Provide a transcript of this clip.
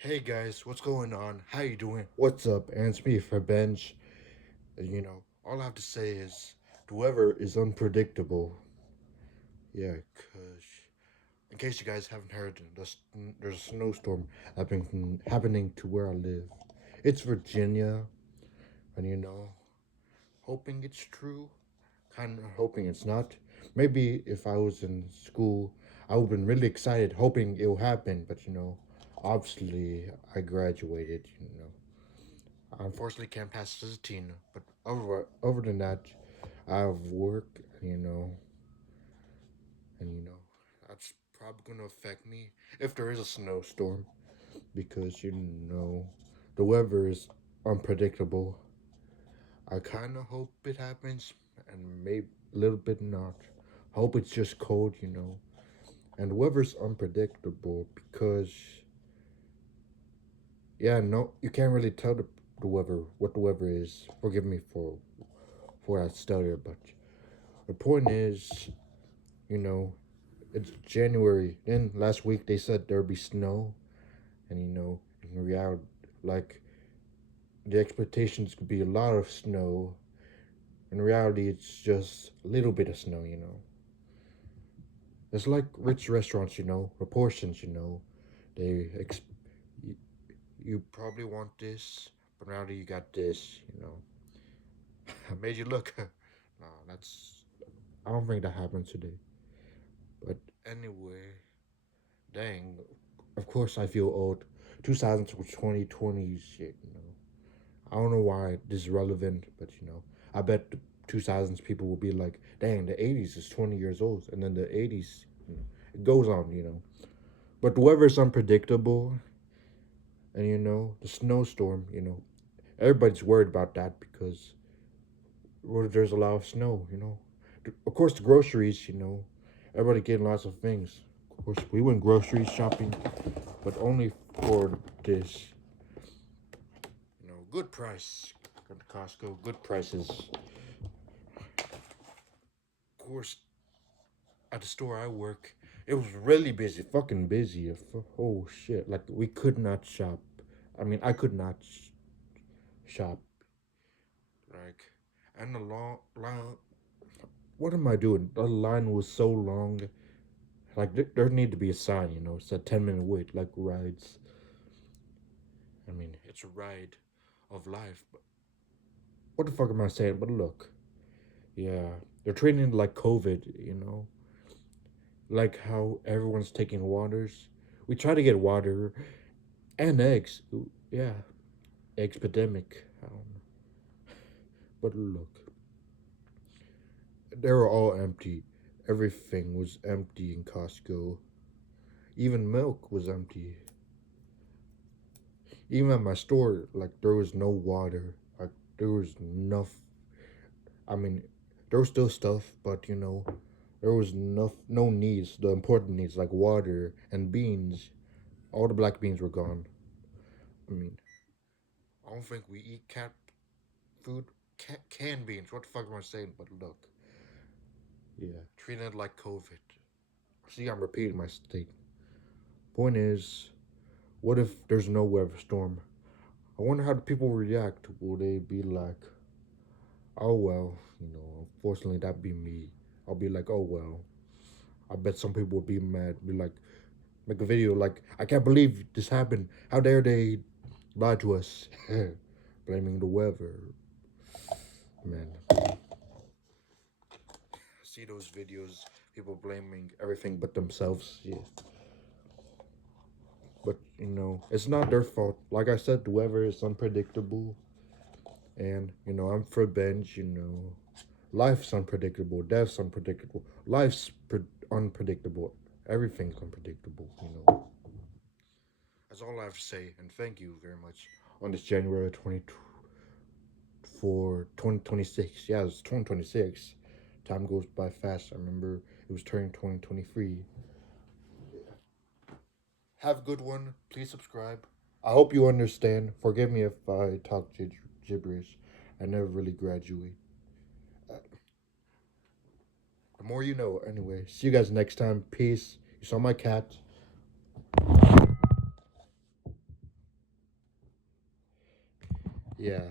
Hey guys, what's going on? How you doing? What's up? And it's me for Bench. All I have to say is the weather is unpredictable. Yeah, cause in case you guys haven't heard, there's a snowstorm happening to where I live. It's Virginia, and hoping it's true, kind of hoping it's not. Maybe if I was in school, I would have been really excited, hoping it will happen. But obviously I graduated. I unfortunately can't pass as a teen, but over than that, I have work, and that's probably gonna affect me if there is a snowstorm because the weather is unpredictable. I kind of hope it happens, and maybe a little bit not. Hope it's just cold, and the weather's unpredictable because yeah, no, you can't really tell the weather what the weather is. Forgive me for that stutter, but the point is, you know, it's January. Then last week they said there'd be snow, and in reality, like the expectations could be a lot of snow. In reality, it's just a little bit of snow. It's like rich restaurants. The portions. They ex- you, you probably want this, but in reality you got this. I made you look. No, that's I don't think that happens today. But anyway, dang. Of course, I feel old. 2000 to 2020 shit. I don't know why this is relevant, but I bet the 2000s people will be like, dang, the 80s is 20 years old, and then the 80s, it goes on. But the weather is unpredictable, and the snowstorm. Everybody's worried about that because there's a lot of snow. Of course, the groceries. Everybody getting lots of things. Of course, we went grocery shopping, but only for this. Good price. Go to Costco. Good prices. Of course, at the store I work, it was really busy. Fucking busy. Oh shit! Like we could not shop. I mean, I could not shop. Like, and the long line. What am I doing? The line was so long. Like there need to be a sign. It's a 10-minute wait. Like rides. I mean, it's a ride of life. But what the fuck am I saying? But look, yeah, they're treating it like COVID. Like how everyone's taking waters. We try to get water and eggs. Yeah, eggs epidemic. But look, they were all empty. Everything was empty in Costco. Even milk was empty. Even at my store, like there was no water. Like there was enough. I mean, there was still stuff, but there was no needs. The important needs like water and beans. All the black beans were gone. I mean, I don't think we eat cat food. Canned beans. What the fuck am I saying? But look, yeah, treating it like COVID. See, I'm repeating my statement. Point is, what if there's no weather storm? I wonder how the people react. Will they be like, oh well, unfortunately that'd be me. I'll be like, oh well. I bet some people will be mad, be like, make a video like, I can't believe this happened. How dare they lie to us? Blaming the weather. Man, see those videos, people blaming everything but themselves. Yeah. But it's not their fault. Like I said, the weather is unpredictable, and I'm for bench. Life's unpredictable, death's unpredictable, unpredictable, everything's unpredictable. That's all I have to say, and thank you very much on this January 2026. Yeah, it's 2026. Time goes by fast. I remember it was turning 2023. Have a good one. Please subscribe. I hope you understand. Forgive me if I talk gibberish. I never really graduate. Uh, the more you know. Anyway, see you guys next time. Peace. You saw my cat. Yeah.